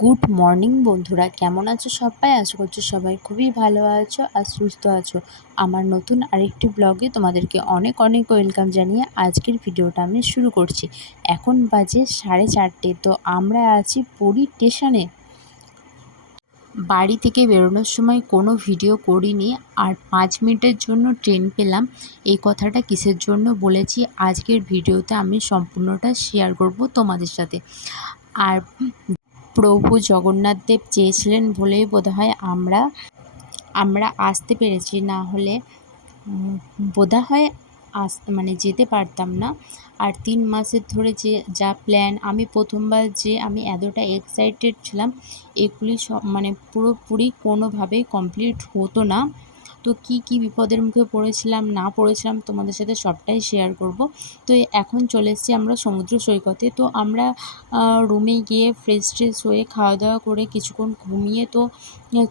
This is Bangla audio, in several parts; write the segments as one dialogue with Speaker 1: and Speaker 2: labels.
Speaker 1: গুড মর্নিং বন্ধুরা, কেমন আছো সবাই? আশা করছ সবাই খুবই ভালো আছো আর সুস্থ আছো। আমার নতুন আরেকটি ব্লগে তোমাদেরকে অনেক অনেক ওয়েলকাম জানিয়ে আজকের ভিডিওটা আমি শুরু করছি। এখন বাজে সাড়ে চারটে, তো আমরা আছি পুরী স্টেশনে বাড়ি থেকে বেরোনোর সময় কোনো ভিডিও করিনি, আর পাঁচ মিনিটের জন্য ট্রেন পেলাম। এই কথাটা কিসের জন্য বলেছি, আজকের ভিডিওতে আমি সম্পূর্ণটা শেয়ার করব তোমাদের সাথে। আর প্রভু জগন্নাথ দেব চেয়েছিলেন বলেই বোধহয় আমরা আমরা আসতে পেরেছি। না হলে বোধহয় আস মানে যেতে পারতাম না। আর তিন মাসের ধরে যে, যা প্ল্যান আমি প্রথমবার যে আমি এতটা এক্সাইটেড ছিলাম, এগুলি সব মানে পুরোপুরি কোনোভাবেই কমপ্লিট হতো না। তো কি কি বিপদের মুখে পড়েছিলাম, না পড়েছিলাম তোমাদের সাথে সবটাই শেয়ার করব। তো এখন চলে এসেছি আমরা সমুদ্র সৈকতে। তো আমরা রুমে গিয়ে ফ্রেশ ট্রেশ হয়ে খাওয়া দাওয়া করে কিছুক্ষণ ঘুমিয়ে তো,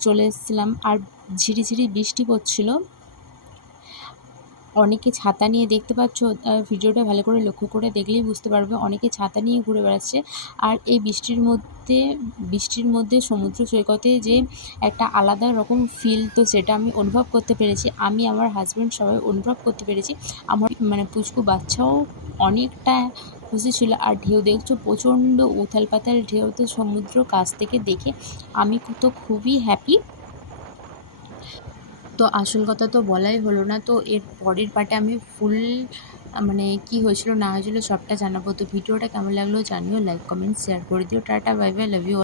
Speaker 1: চলে এসেছিলাম। আর ঝিরিঝিরি বৃষ্টি পড়ছিল। অনেকে ছাতা নিয়ে দেখতে পাচ্ছ ভিডিওটা ভালো করে লক্ষ্য করে দেখলেই বুঝতে পারবে অনেকে ছাতা নিয়ে ঘুরে বেড়াচ্ছে। আর এই বৃষ্টির মধ্যে বৃষ্টির মধ্যে সমুদ্র সৈকতে যে একটা আলাদা রকম ফিল তো সেটা আমি অনুভব করতে পেরেছি। আমি আমার হাজব্যান্ড সবাই অনুভব করতে পেরেছি। আমার মানে পুচকু বাচ্চাও অনেকটা খুশি ছিল। আর ঢেউ দেখছ, প্রচণ্ড উথাল পাতাল ঢেউ তো সমুদ্র কাছ থেকে দেখে আমি তো খুবই হ্যাপি তো আসল কথা তো বলাই হলো না। তো এর পরের পার্টে আমি ফুল মানে কি হয়েছিল না হয়েছিল সবটা জানাব। তো ভিডিওটা কেমন লাগল জানিও লাইক কমেন্ট শেয়ার করে দিও। Tata bye bye love you